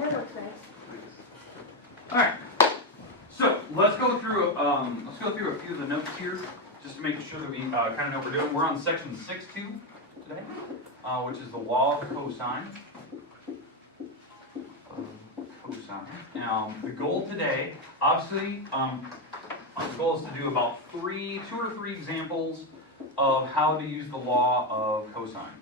That looks nice. All right. So let's go through a few of the notes here, just to make sure that we kind of know what we're doing. We're on section 6.2 today, which is the law of cosine. The goal today, obviously, the goal is to do about 2 or 3 examples of how to use the law of cosine.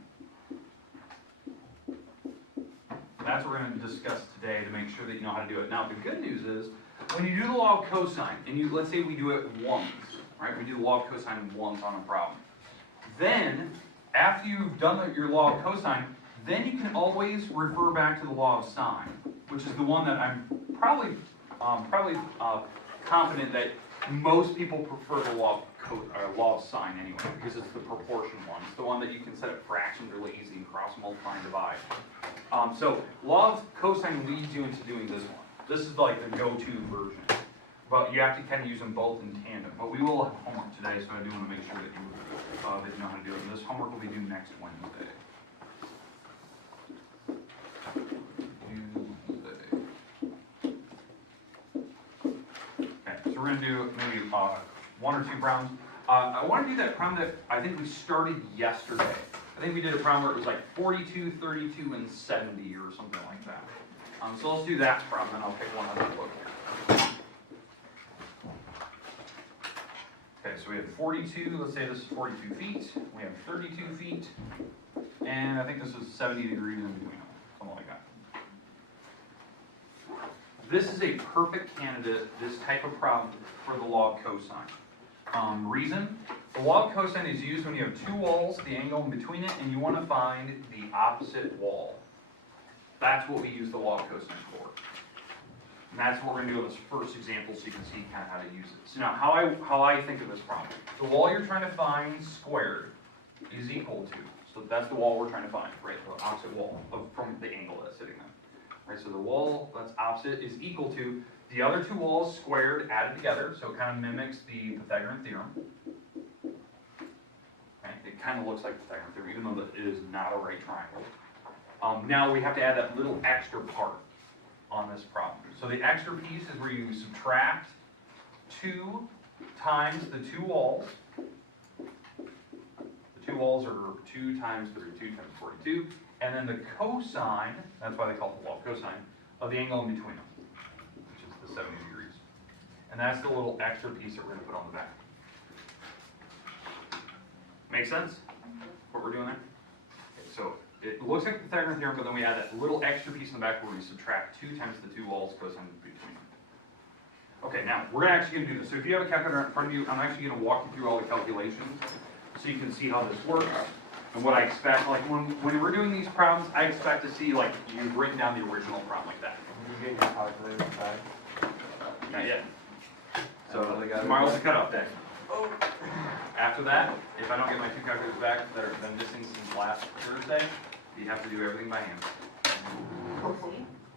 That's what we're going to discuss today to make sure that you know how to do it. Now, the good news is, when you do the law of cosine, and let's say we do it once, right? We do the law of cosine once on a problem. Then, after you've done your law of cosine, then you can always refer back to the law of sine, which is the one that I'm probably confident that most people prefer the law of sine anyway, because it's the proportion one. It's the one that you can set up fractions really easy and cross multiply and divide. So law of cosine leads you into doing this one. This is like the go-to version. But you have to kind of use them both in tandem. But we will have homework today, so I do want to make sure that you know how to do it. And this homework will be due next Wednesday. Okay, so we're going to do maybe 1 or 2 problems. I want to do that problem that I think we started yesterday. I think we did a problem where it was like 42, 32, and 70 or something like that. So let's do that problem, and I'll pick one other book here. Okay, so we have 42, let's say this is 42 feet. We have 32 feet, and I think this is 70 degrees in between them, something like that. This is a perfect candidate, this type of problem, for the law of cosine. Reason? The law of cosine is used when you have 2 walls, the angle in between it, and you want to find the opposite wall. That's what we use the law of cosine for. And that's what we're going to do in this first example so you can see kind of how to use it. So now, how I think of this problem. The wall you're trying to find squared is equal to, so that's the wall we're trying to find, right? The opposite wall from the angle that's sitting there. Right, so the wall that's opposite is equal to the other 2 walls squared added together, so it kind of mimics the Pythagorean theorem. Right? It kind of looks like the Pythagorean theorem, even though it is not a right triangle. Now we have to add that little extra part on this problem. So the extra piece is where you subtract 2 times the 2 walls. The 2 walls are 2 times 32 times 42. And then the cosine, that's why they call it the law of cosine, of the angle in between them, which is the 70 degrees. And that's the little extra piece that we're going to put on the back. Make sense? What we're doing there? Okay, so it looks like the Pythagorean theorem, but then we add that little extra piece in the back where we subtract 2 times the 2 walls cosine between them. Okay, now we're actually going to do this. So if you have a calculator in front of you, I'm actually going to walk you through all the calculations so you can see how this works. And what I expect, like when we're doing these problems, I expect to see like you've written down the original problem like that. Did you get your calculator back? Not yet. So tomorrow's the cutoff day. Oh. After that, if I don't get my 2 calculators back that have been missing since last Thursday, you have to do everything by hand.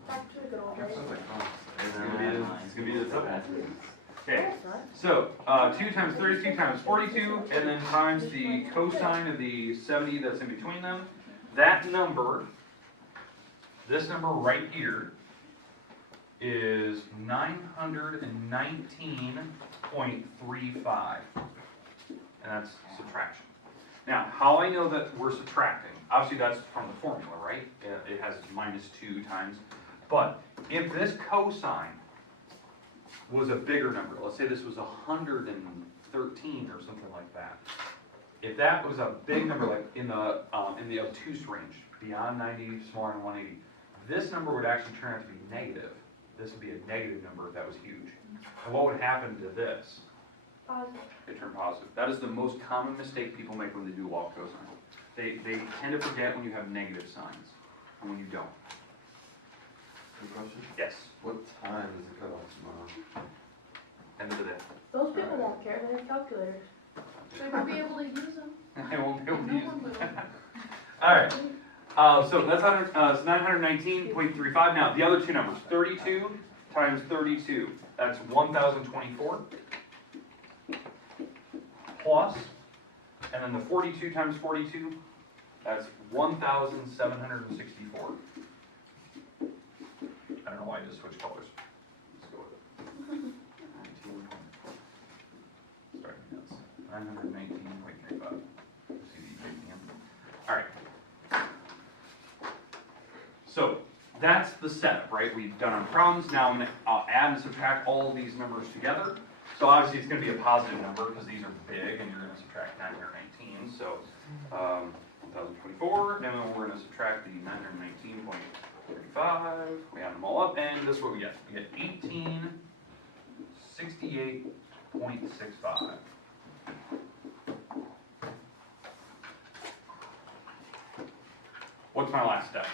Back to the good old days. It's gonna be the tough one. Okay, so 2 times 32 times 42, and then times the cosine of the 70 that's in between them. That number, this number right here, is 919.35. And that's subtraction. Now, how I know that we're subtracting, obviously that's from the formula, right? It has -2 times. But if this cosine was a bigger number, let's say this was 113 or something like that. If that was a big number, like in the obtuse range, beyond 90, smaller than 180, this number would actually turn out to be negative. This would be a negative number if that was huge. And what would happen to this? Positive. It turned positive. That is the most common mistake people make when they do law of cosine. They tend to forget when you have negative signs and when you don't. Good question. Yes. What time is the cutoff tomorrow? End of the day. Those people won't care, they have calculators. They won't be able to use them. I won't be able to No use one it. will. All right. So that's 919.35. Now the other 2 numbers, 32 times 32, that's 1,024. Plus, and then the 42 times 42, that's 1,764. don't know why I just switched colors. Let's go with it. 19. Starting minutes. 919.35. See the EKPM. All right. So that's the setup, right? We've done our problems. Now I'm going to add and subtract all of these numbers together. So obviously it's going to be a positive number because these are big, and you're going to subtract 919. So 1024. Then we're going to subtract the 919.35. We add them all up, and this is what we get. We get 1868.65. What's my last step?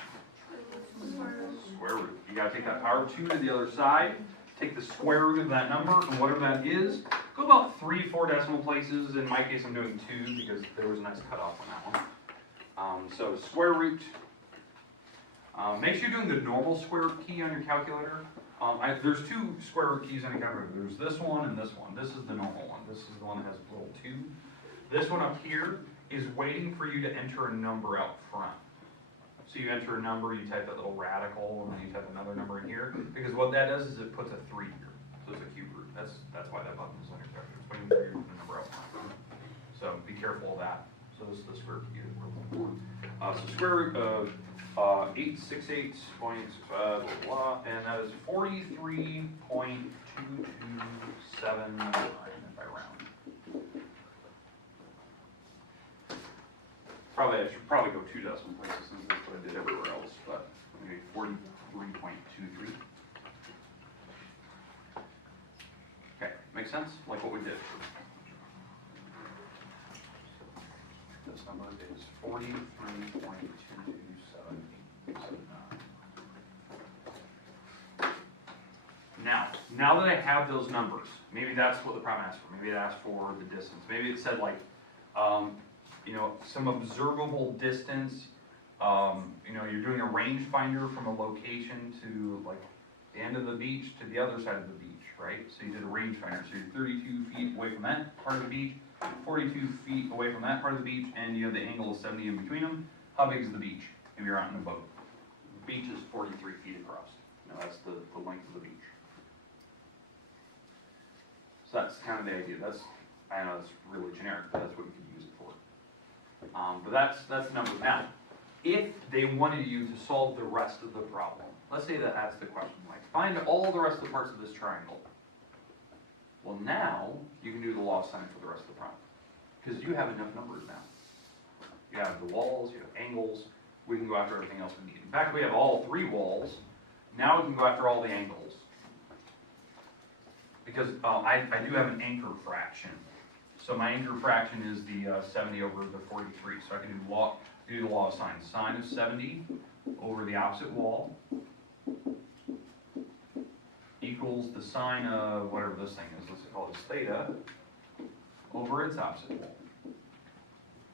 Square root. You gotta take that power of 2 to the other side, take the square root of that number, and whatever that is, go about 3-4 decimal places. In my case, I'm doing 2 because there was a nice cutoff on that one. So square root. Make sure you're doing the normal square root key on your calculator. There's 2 square root keys on your calculator. There's this one and this one. This is the normal one. This is the one that has a little 2. This one up here is waiting for you to enter a number out front. So you enter a number, you type that little radical, and then you type another number in here. Because what that does is it puts a 3 here. So it's a cube root. That's why that button is on your calculator. It's waiting for you to put the number out front. So be careful of that. So this is the square root key that we're looking for. So square root of 868.65, blah, blah, blah, and that is 43.2279 if I round. I should probably go 2 decimal places since that's what I did everywhere else, but maybe 43.23. Okay, makes sense? Like what we did. This number is 43.227879. Now that I have those numbers, maybe that's what the problem asked for. Maybe it asked for the distance. Maybe it said like, you know, some observable distance. You know, you're doing a rangefinder from a location to like the end of the beach to the other side of the beach, right? So you did a rangefinder. So you're 32 feet away from that part of the beach, 42 feet away from that part of the beach, and you have the angle of 70 in between them. How big is the beach if you're out in a boat? The beach is 43 feet across. Now that's the length of the beach. So that's kind of the idea. I know it's really generic, but that's what you could use it for. But that's the number. Now, if they wanted you to solve the rest of the problem, let's say that that's the question, like find all the rest of the parts of this triangle. Well, now you can do the law of sine for the rest of the problem because you have enough numbers now. You have the walls, you have angles. We can go after everything else we need. In fact, we have all 3 walls. Now we can go after all the angles because I do have an anchor fraction. So my anchor fraction is the 70 over the 43. So I can do the law of sine. Sine of 70 over the opposite wall equals the sine of whatever this thing is. Let's call it theta over its opposite wall.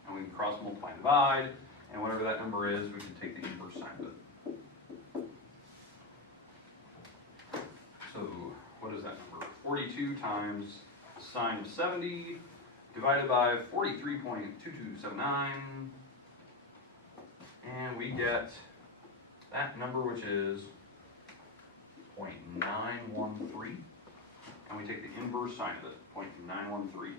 And we can cross multiply and divide, and whatever that number is, we can take the inverse sine of it. So what is that number? 42 times sine of 70 divided by 43.2279, and we get that number, which is 0.913, and we take the inverse sine of it, 0.913.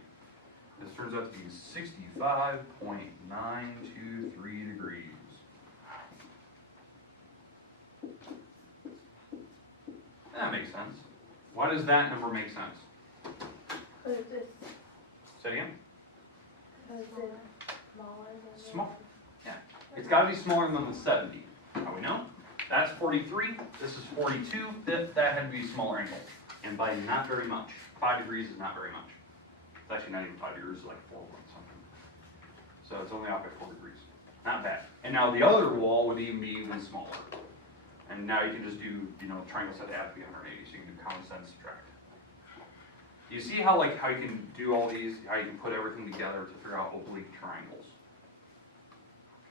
This turns out to be 65.923 degrees. That makes sense. Why does that number make sense? Because it's Say it again? smaller than Small. Yeah. It's got to be smaller than the 70. How we know? That's 43. This is 42. That had to be a smaller angle. And by not very much. 5 degrees is not very much. It's actually not even 5 degrees, it's like 4 point something. So it's only off by 4 degrees. Not bad. And now the other wall would even be even smaller. And now you can just do, you know, triangle set add to be 180. So you can do common sense subtract. You see how you can do all these, how you can put everything together to figure out oblique triangles.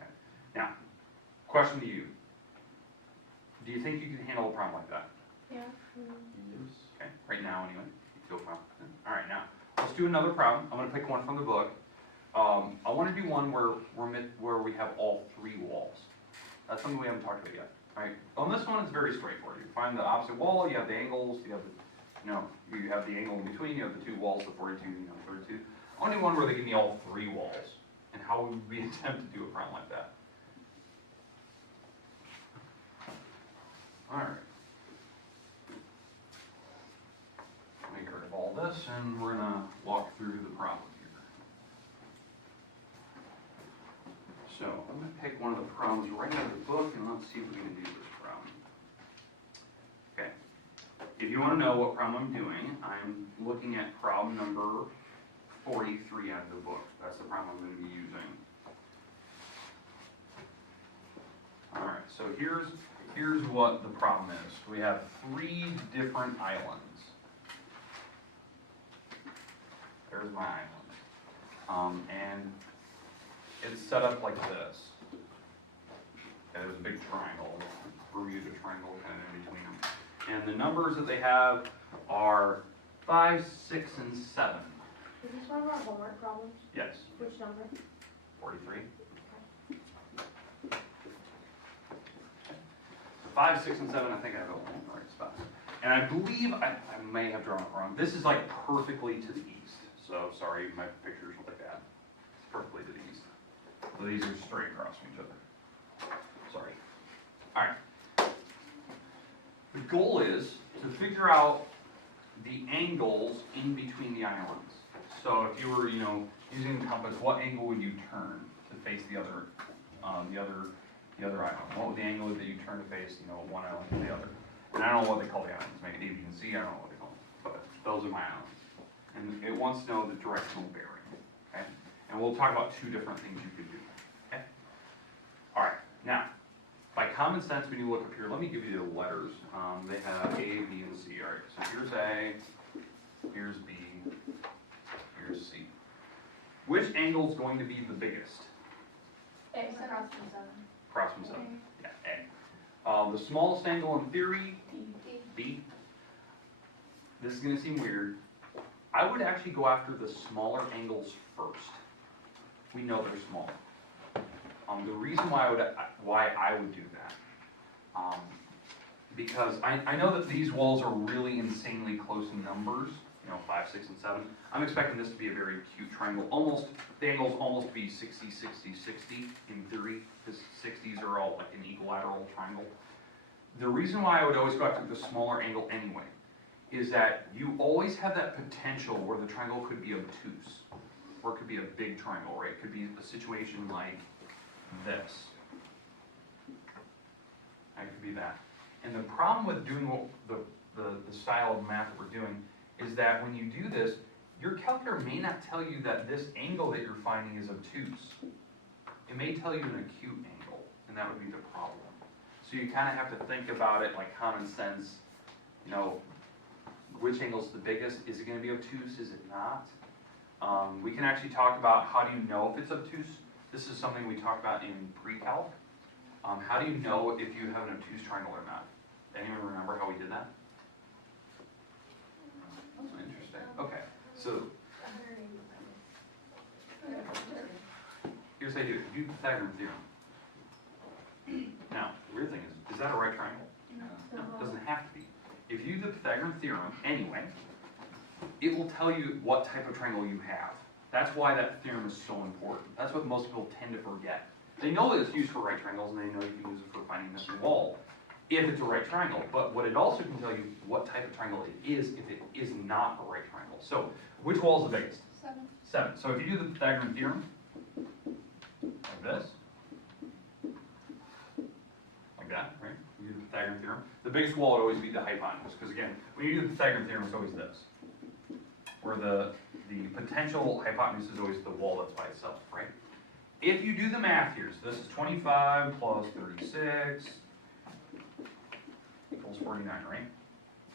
Okay. Now, question to you. Do you think you can handle a problem like that? Yeah. Okay, right now anyway. You feel confident. All right, now, let's do another problem. I'm going to pick one from the book. I want to do one where we have all 3 walls. That's something we haven't talked about yet. right? On this one, it's very straightforward. You find the opposite wall, you have the angles, you have the, you have the angle in between, you have the two walls, the 42, 32. Only one where they give me all three walls. And how would we attempt to do a problem like that? Alright. Let me get rid of all this, and we're gonna walk through the problem here. So, I'm gonna pick one of the problems right out of the book, and let's see if we can do this problem. Okay. If you wanna know what problem I'm doing, I'm looking at problem number 43 out of the book. That's the problem I'm gonna be using. Alright, so here's what the problem is. We have 3 different islands. There's my island. And it's set up like this. And there's a big triangle, Bermuda Triangle kind of in between them. And the numbers that they have are 5, 6, and 7. Is this one of our homework problems? Yes, Which number? 43. 5, 6, and 7, I think I have it all in the right spots. And I believe I may have drawn it wrong. This is like perfectly to the east. So sorry, my pictures look like that. It's perfectly to the east. So these are straight across from each other. Sorry. All right. The goal is to figure out the angles in between the islands. So if you were, using the compass, what angle would you turn to face the other island? What would the angle that you turn to face, one island to the other? And I don't know what they call the islands. Maybe you can see, I don't know what they call them. But those are my islands. And it wants to know the directional bearing. Okay? And we'll talk about 2 different things you could do. Okay? All right. Now, by common sense, when you look up here, let me give you the letters. They have A, B, and C. All right. So here's A, here's B, here's C. Which angle is going to be the biggest? X Across from 7. Across from 7. Yeah, A. The smallest angle in theory, B. This is going to seem weird. I would actually go after the smaller angles first. We know they're small. The reason why I would do that, because I know that these walls are really insanely close in numbers, 5, 6, and 7. I'm expecting this to be a very cute triangle. The angles almost be 60, 60, 60 in theory, because 60s are all like an equilateral triangle. The reason why I would always go after the smaller angle anyway is that you always have that potential where the triangle could be obtuse, or it could be a big triangle, right? It could be a situation like this. That could be that. And the problem with doing the style of math that we're doing is that when you do this, your calculator may not tell you that this angle that you're finding is obtuse. It may tell you an acute angle, and that would be the problem. So you kind of have to think about it like common sense, which angle's the biggest? Is it going to be obtuse? Is it not? We can actually talk about how do you know if it's obtuse. This is something we talk about in pre-calc. How do you know if you have an obtuse triangle or not? Anyone remember how we did that? That's interesting. Okay, so here's how you do it. You do the Pythagorean theorem. Now, the weird thing is that a right triangle? No, it doesn't have to be. If you do the Pythagorean theorem anyway, it will tell you what type of triangle you have. That's why that theorem is so important. That's what most people tend to forget. They know that it's used for right triangles, and they know you can use it for finding this wall if it's a right triangle. But what it also can tell you what type of triangle it is if it is not a right triangle. So, which wall is the biggest? 7. 7. So if you do the Pythagorean theorem, like this, like that, right? You do the Pythagorean theorem. The biggest wall would always be the hypotenuse, because again, when you do the Pythagorean theorem, it's always this, where the potential hypotenuse is always the wall that's by itself, right? If you do the math here, so this is 25 plus 36 equals 49, right?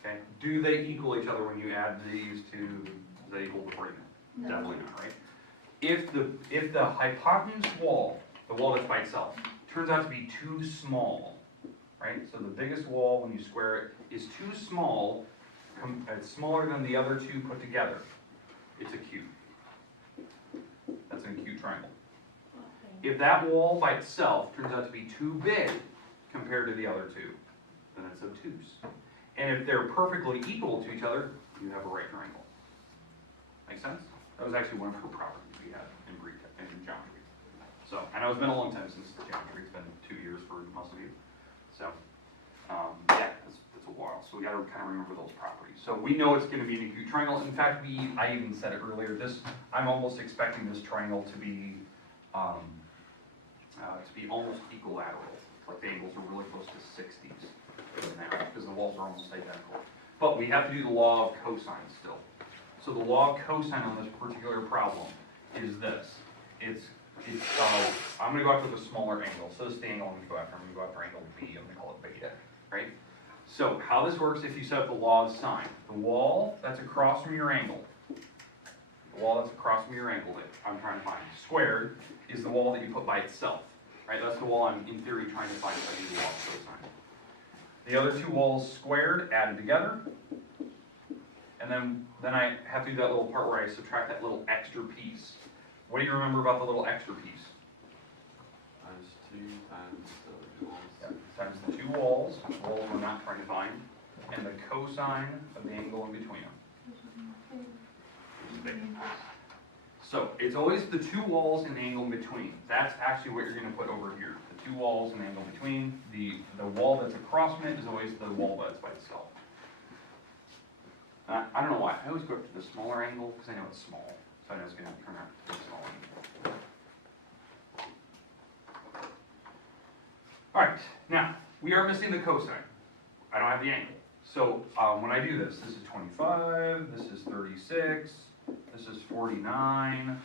Okay. Do they equal each other when you add these two? Do they equal the 49? No. Definitely not, right? If the hypotenuse wall, the wall that's by itself, turns out to be too small, right? So the biggest wall, when you square it, is too small. It's smaller than the other two put together. It's acute. That's an acute triangle. If that wall by itself turns out to be too big compared compared to the other two, then it's obtuse. And if they're perfectly equal to each other, you have a right triangle. Make sense? That was actually one of her properties we had in geometry. So, I know it's been a long time since geometry, it's been 2 years for most of you. So, yeah, that's a while, so we gotta kind of remember those properties. So we know it's gonna be an acute triangle. In fact, I even said it earlier, I'm almost expecting this triangle to be almost equilateral. Like the angles are really close to 60s now, because the walls are almost identical. But we have to do the law of cosine still. So the law of cosine on this particular problem is this. I'm gonna go after the smaller angle. So this is the angle I'm gonna go after. I'm gonna go after angle B, I'm gonna call it beta, right? So how this works, if you set up the law of sine, the wall that's across from your angle, that I'm trying to find, squared, is the wall that you put by itself, right? That's the wall I'm, in theory, trying to find if I do the law of cosine. The other two walls squared, added together, and then I have to do that little part where I subtract that little extra piece. What do you remember about the little extra piece? Times 2 times the walls. Times the two walls we're not trying to find, and the cosine of the angle in between them. So it's always the two walls and the angle in between. That's actually what you're going to put over here. The two walls and the angle in between. The wall that's across from it is always the wall that's by itself. I don't know why. I always go up to the smaller angle because I know it's small. So I know it's going to turn out to be a small angle. Alright, now, we are missing the cosine. I don't have the angle. So when I do this is 25, this is 36, this is 49,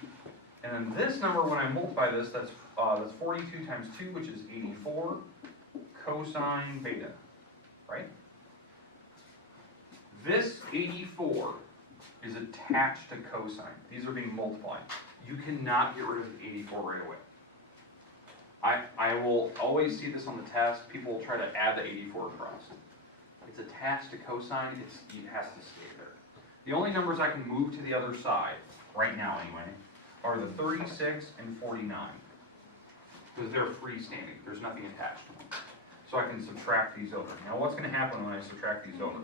and then this number, when I multiply this, that's 42 times 2, which is 84, cosine beta, right? This 84 is attached to cosine. These are being multiplied. You cannot get rid of the 84 right away. I will always see this on the test. People will try to add the 84 across. It's attached to cosine. It has to stay there. The only numbers I can move to the other side, right now anyway, are the 36 and 49. Because they're freestanding. There's nothing attached to them. So I can subtract these over. Now what's going to happen when I subtract these over?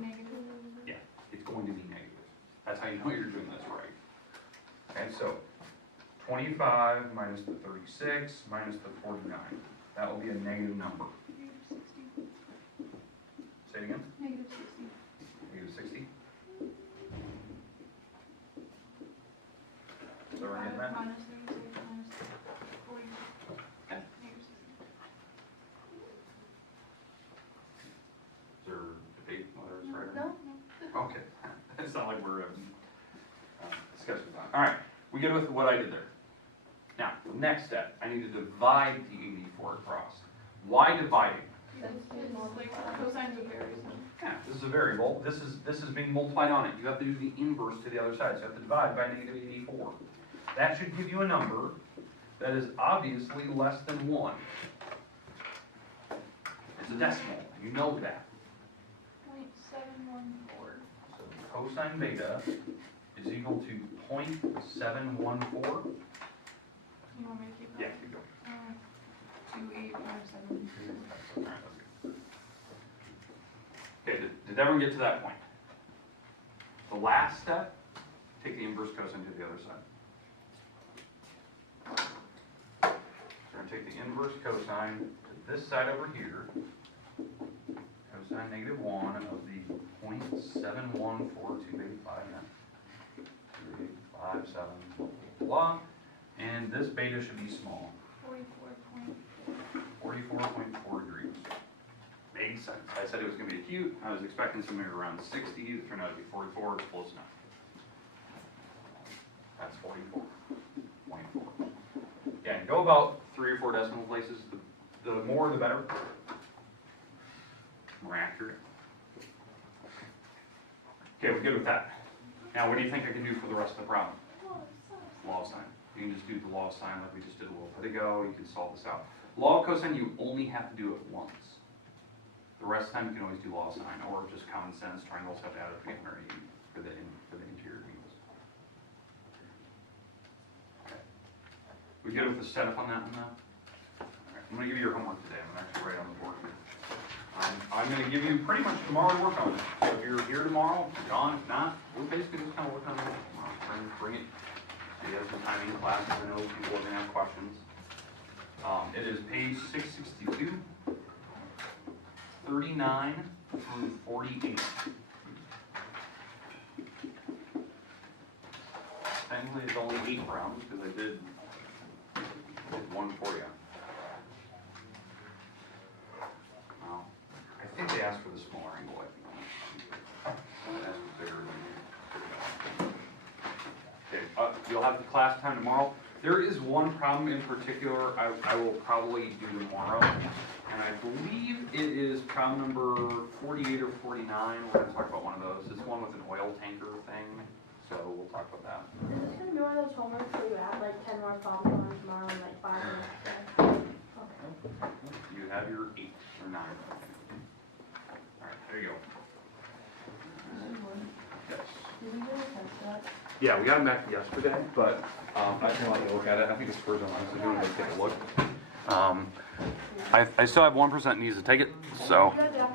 Yeah, it's going to be negative. That's how you know you're doing this right. Okay, so 25 minus the 36 minus the 49. That will be a negative number. Say it again. Negative 60. Negative 60. So we're getting that? Minus 36 minus 40. Okay. Negative 60. Is there debate whether it's right or No, not? no. Okay. It's not like we're discussing that. All right. We good with what I did there. Now, the next step, I need to divide the 84 across. Why dividing? Like cosines of variables. Yeah, this is a variable. This is being multiplied on it. You have to do the inverse to the other side. So you have to divide by negative 84. That should give you a number that is obviously less than 1. It's a decimal. You know that. 0.714. So cosine beta is equal to 0.714. You want me to keep Yeah, that? keep going. 2857. Okay, did everyone get to that point? The last step, take the inverse cosine to the other side. So we're going to take the inverse cosine to this side over here. Cosine negative 1 of the 0.7142859. 357, blah. And this beta should be small. 44.4 degrees. Made sense. I said it was going to be acute. I was expecting somewhere around 60. It turned out to be 44. It's close enough. That's 44.4. Yeah, and go about 3 or 4 decimal places. The more, the better. More accurate. Okay, we're good with that. Now, what do you think I can do for the rest of the problem? Law of sine. You can just do the law of sine like we just did a little bit ago. You can solve this out. Law of cosine, you only have to do it once. The rest of the time, you can always do law of sine, or just common sense. Triangles have to add up to 380 for the interior angles. Okay. We good with the setup on that one now? All right. I'm going to give you your homework today. I'm going to actually write on the board here. I'm gonna give you pretty much tomorrow to work on it. So if you're here tomorrow, John, if not, we're basically just kind of working on it tomorrow. Bring it. So you have some time in classes. I know people are gonna have questions. It is page 662, 39 through 48. Technically, it's only 8 rounds because I did one for you. Well, I think they asked for the smaller angle. I think they asked for bigger than. Okay, you'll have the class time tomorrow. There is one problem in particular I will probably do tomorrow, and I believe it is problem number 48 or 49. We're going to talk about one of those. It's one with an oil tanker thing, so we'll talk about that. Is this gonna be one of those homeworks where you add like 10 more problems on tomorrow in like 5 minutes? Okay. You have your 8 or 9. All right, there you go. Yes. Did we get a test that? Yeah, we got them back yesterday, but I just wanted to look at it. I think it's Spurs Online, so if you want to take a look. I still have 1% needs to take it, so. Good, yeah.